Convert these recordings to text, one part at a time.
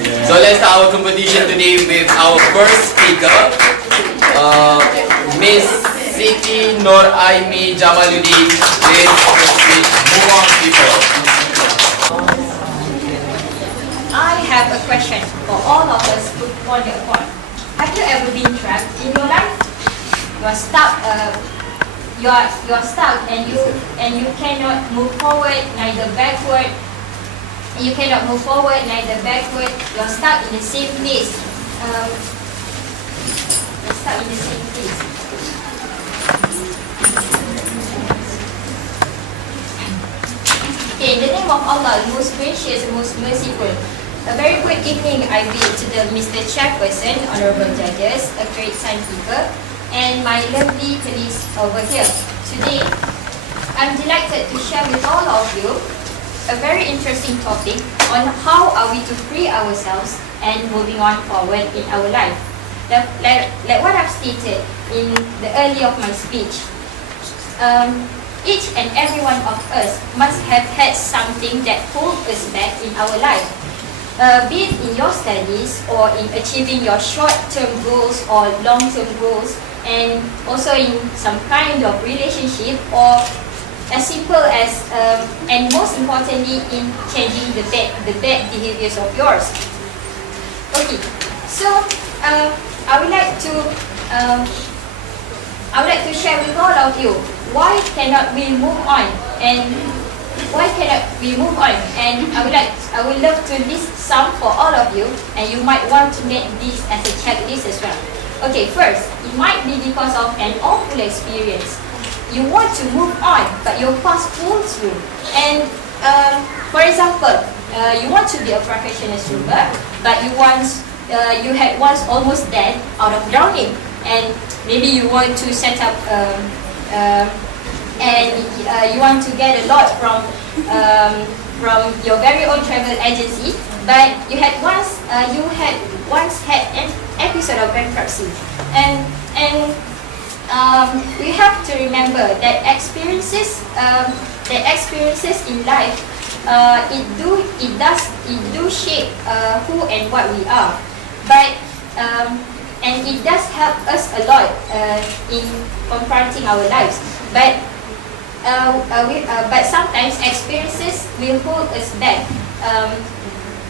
So let's start our competition today with our first speaker, Miss Siti Nooraimi Jamaludin with Move On People. I have a question for all of us to ponder upon. Have you ever been trapped in your life? You're stuck. You're stuck, and you cannot move forward, neither backward. You cannot move forward, neither backward. You're stuck in the same place. You're stuck in the same place. Okay, in the name of Allah, the most gracious and most merciful. A very good evening I bid to the Mr. Chairperson, Honorable Judges, a great timekeeper, and my lovely colleagues over here. Today, I'm delighted to share with all of you a very interesting topic on how are we to free ourselves and moving on forward in our life. Like what I've stated in the early of my speech, each and every one of us must have had something that holds us back in our life. Be it in your studies or in achieving your short-term goals or long-term goals, and also in some kind of relationship, or as simple as and most importantly in changing the bad behaviors of yours. Okay, so I would like to share with all of you why cannot we move on, and why cannot we move on, and I would love to list some for all of you, and you might want to make this as a checklist as well. Okay, first, it might be because of an awful experience. You want to move on, but your past pulls you. And for example, you want to be a professional swimmer, but you had once almost died out of drowning, and maybe you want to set up and you want to get a lot from your very own travel agency, but you had once had an episode of bankruptcy, and we have to remember that experiences in life, it do shape who and what we are, but and it does help us a lot in confronting our lives, but sometimes experiences will hold us back,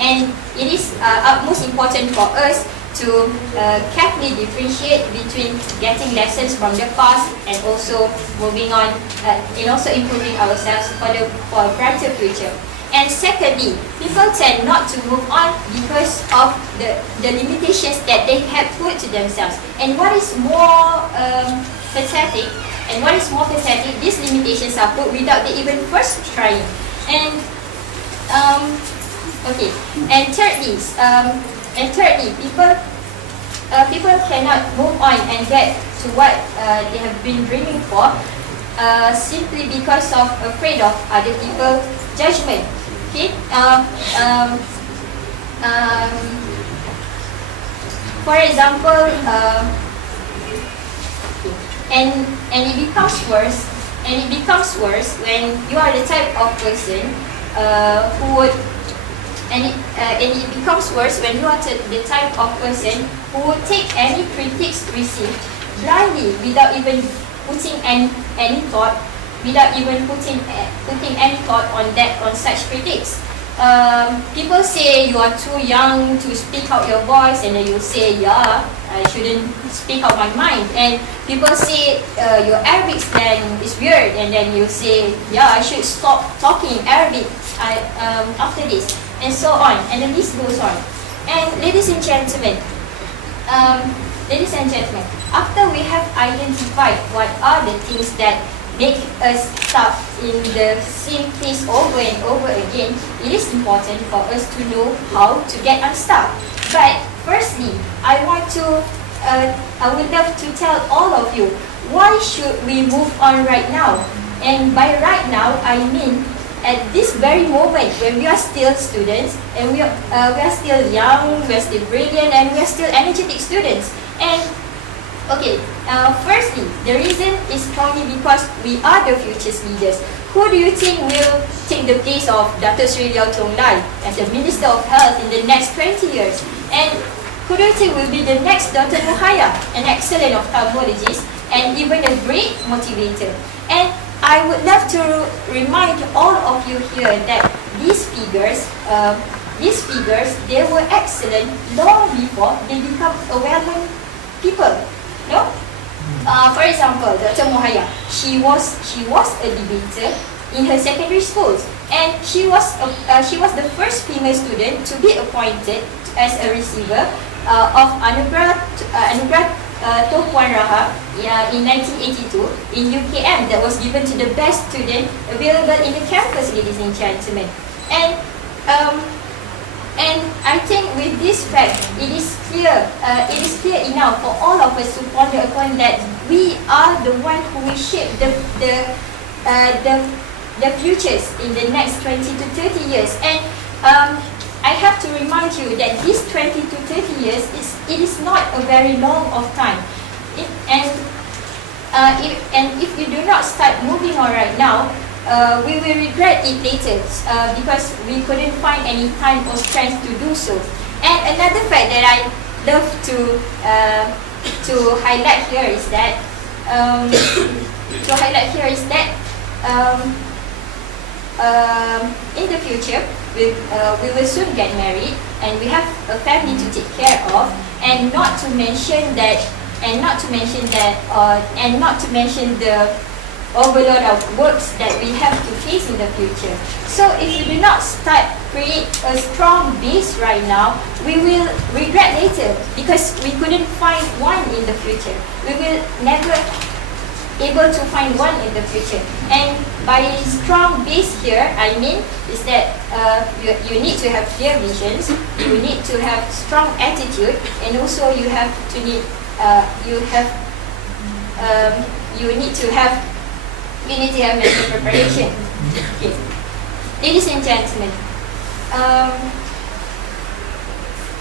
and it is utmost important for us to carefully differentiate between getting lessons from the past and also moving on and also improving ourselves for a brighter future. And secondly, people tend not to move on because of the limitations that they have put to themselves. And what is more pathetic, these limitations are put without they even first trying. And okay. And thirdly, people cannot move on and get to what they have been dreaming for simply because of afraid of other people's judgment. Okay. For example, and it becomes worse. And it becomes worse when you are the type of person who would. And it becomes worse when you are the type of person who would take any critics received blindly without even putting any thought, putting any thought on such critics. People say you are too young to speak out your voice, and then you say, yeah, I shouldn't speak out my mind. And people say your Arabic slang is weird, and then you say, yeah, I should stop talking Arabic after this, and so on, and the list goes on. And ladies and gentlemen, after we have identified what are the things that make us stuck in the same place over and over again, it is important for us to know how to get unstuck. But firstly, I would love to tell all of you, why should we move on right now? And by right now, I mean at this very moment when we are still students, and we are still young, we are still brilliant, and we are still energetic students. And Okay, firstly, the reason is strongly because we are the future's leaders. Who do you think will take the place of Dr. Sri Liao Tong Lai as the Minister of Health in the next 20 years? And who do you think will be the next Dr. Nuhaya, an excellent ophthalmologist and even a great motivator? And I would love to remind all of you here that these figures, they were excellent long before they become a well-known people. No? For example, Dr. Mohaya, she was a debater in her secondary schools, and she was the first female student to be appointed as a receiver of Anugerah Topuan Raha in 1982 in UKM, that was given to the best student available in the campus, ladies and gentlemen. And I think with this fact, it is clear enough for all of us to ponder upon that we are the one who will shape the futures in the next 20 to 30 years. And I have to remind you that this 20 to 30 years is not a very long of time. If you do not start moving on right now, we will regret it later because we couldn't find any time or strength to do so. And another fact that I love to highlight here is that in the future we will soon get married and we have a family to take care of, and not to mention the overload of works that we have to face in the future. So if we do not create a strong base right now, we will regret later because we couldn't find one in the future. We will never able to find one in the future. And by strong base here, I mean is that you need to have clear visions, you need to have strong attitude, and also you need to have mental preparation. Okay. Ladies and gentlemen,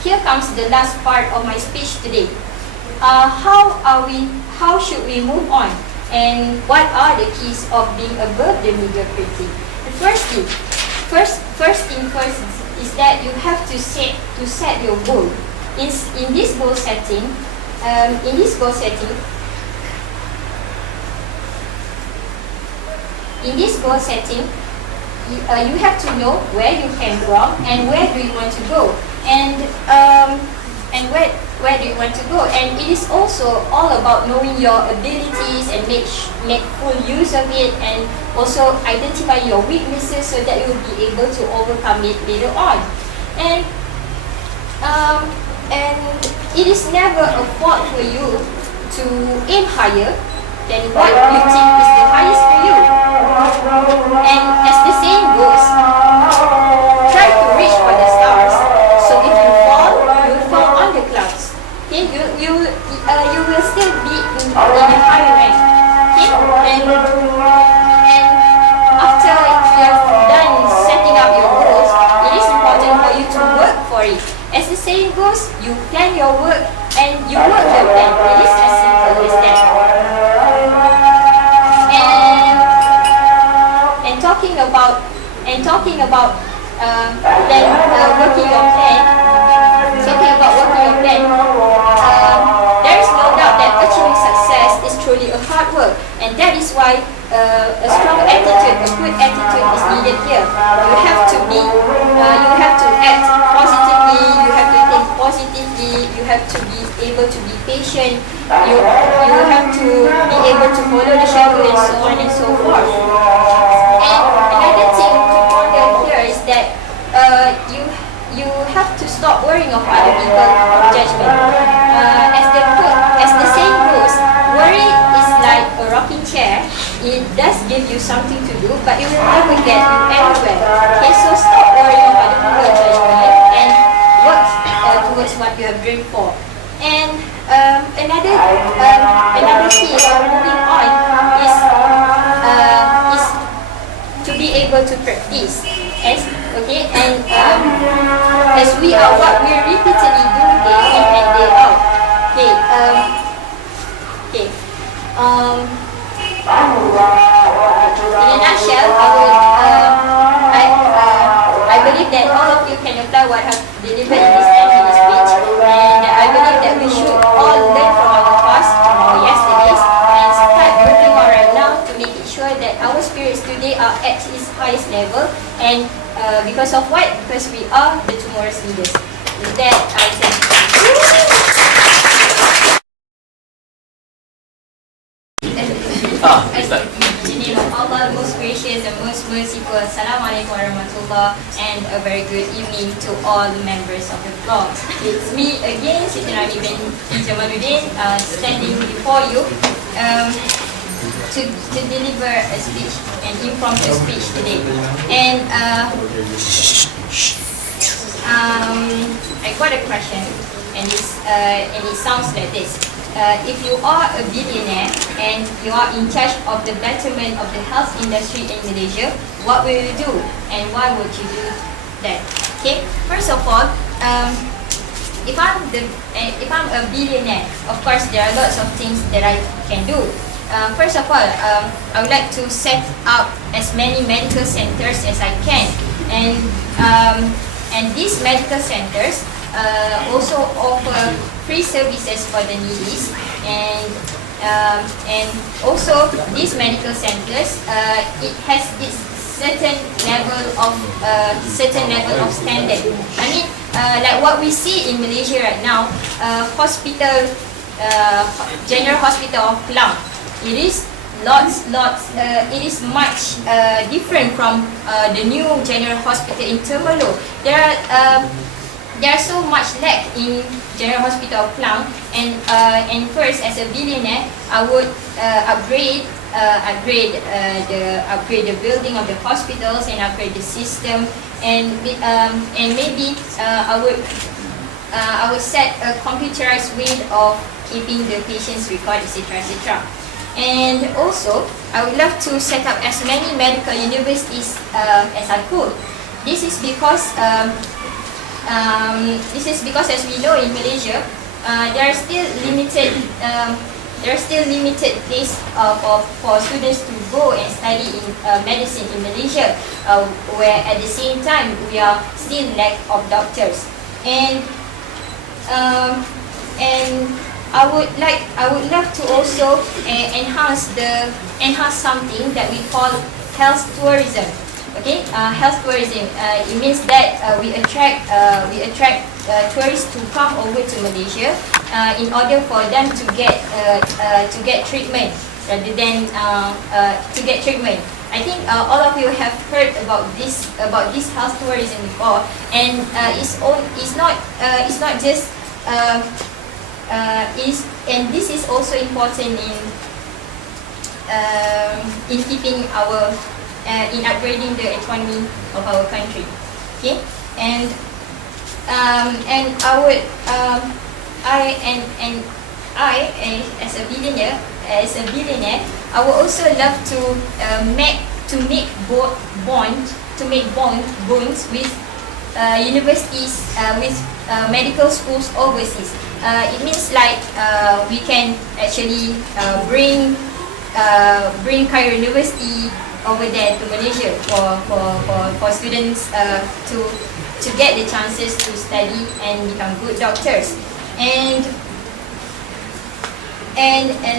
here comes the last part of my speech today. How should we move on? And what are the keys of being above the mediocrity? First thing first is that you have to set your goal. In this goal setting, you have to know where you came from and where do you want to go, and where do you want to go. And it is also all about knowing your abilities and make full use of it, and also identify your weaknesses so that you will be able to overcome it later on. And it is never a fault for you to aim higher than what you think is the highest for you. And as the saying goes, try to reach for the stars. So if you fall, you will fall on the clouds. Okay, you will still be in a higher rank. Okay, and after you have done setting up your goals, it is important for you to work for it. As the saying goes, you plan your work and you work your plan. It is as simple as that. Talking about working your plan, there is no doubt that achieving success is truly a hard work, and that is why a strong attitude, a good attitude is needed here. You have to act positively, you have to think positively, you have to be able to be patient, you have to be able to follow the schedule, and so on and so forth. And another thing to ponder here is that you have to stop worrying of other people's judgment. As the saying goes, worry is like a rocking chair. It does give you something to do, but it will never get you anywhere. Okay, so stop worrying of other people's judgment and work towards what you have dreamed for. And another key of moving on is to be able to practice. As we are what we repeatedly do day in and day out. Okay, in a nutshell, I believe that all of you can apply what I have delivered in this 10-minute speech, and I believe that we should all learn from our past, from our yesterdays, and start working on right now to make it sure that our spirits today are at its highest level, and because of what? Because we are the tomorrow's leaders. With that, I thank you. In the name of Allah, most gracious and most merciful, Assalamualaikum warahmatullah, and a very good evening to all the members of the vlog. It's me again, Siti Nooraimi Jamaludin, standing before you to deliver a speech, an impromptu speech today. And I got a question, and it sounds like this. If you are a billionaire and you are in charge of the betterment of the health industry in Malaysia, what will you do and why would you do that? Okay, first of all, if I'm a billionaire, of course there are lots of things that I can do. First of all, I would like to set up as many medical centers as I can, and these medical centers also offer free services for the needies, and also these medical centers it has its certain level of standard. I mean, like what we see in Malaysia right now, General Hospital of Kelang, it is it is much different from the new General Hospital in Temerloh. There are so much lack in General Hospital of Kelang, and first, as a billionaire, I would upgrade the building of the hospitals and upgrade the system, and maybe I would set a computerized way of keeping the patients' record, etc., etc. And also, I would love to set up as many medical universities as I could. This is because as we know in Malaysia, there are still limited place for students to go and study in medicine in Malaysia, where at the same time we are still lack of doctors. And I would love to also enhance something that we call health tourism. Okay, health tourism. It means that we attract tourists to come over to Malaysia in order for them to get treatment rather than to get treatment. I think all of you have heard about this health tourism before, and it's not just and this is also important in keeping our in upgrading the economy of our country. Okay, and as a billionaire, I would also love to make bonds with universities, with medical schools overseas. It means like we can actually bring Cairo University over there to Malaysia for students to get the chances to study and become good doctors. And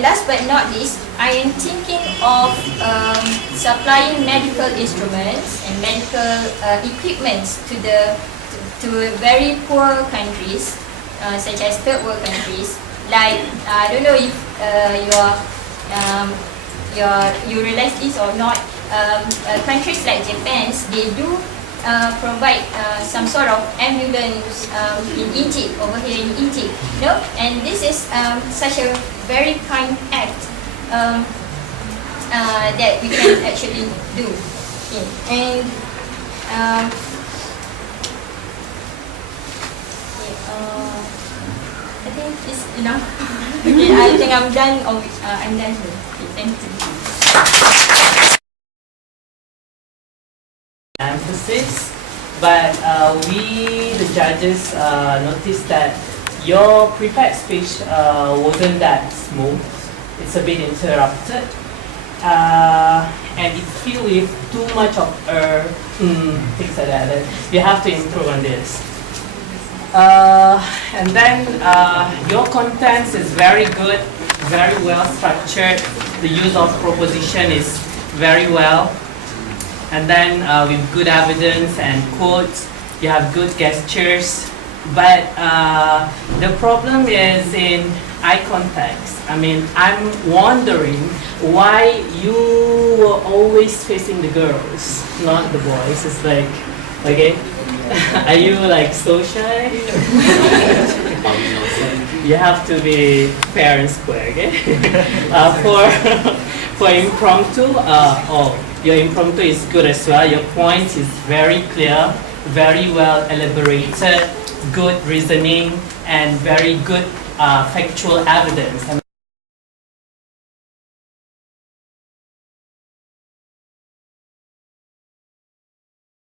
last but not least, I am thinking of supplying medical instruments and medical equipments to very poor countries, such as third world countries. Like I don't know if you realize this or not. Countries like Japan, they do provide some sort of ambulance in Egypt, over here in Egypt, you know? And this is such a very kind act that we can actually do. Okay. And I think it's enough. Okay, I think I'm done. I'm done here. Okay, thank you. Emphasis, but we, the judges, noticed that your prepared speech wasn't that smooth. it's a bit interrupted. And it's filled with too much of things like that. You have to improve on this. And then your contents is very good, very well structured. The use of proposition is very well. And then with good evidence and quotes, you have good gestures. But the problem is in eye contact. I mean, I'm wondering why you were always facing the girls, not the boys. It's like, okay, are you like so shy? You have to be fair and square, okay? For impromptu, your impromptu is good as well. Your point is very clear, very well elaborated, good reasoning, and very good factual evidence.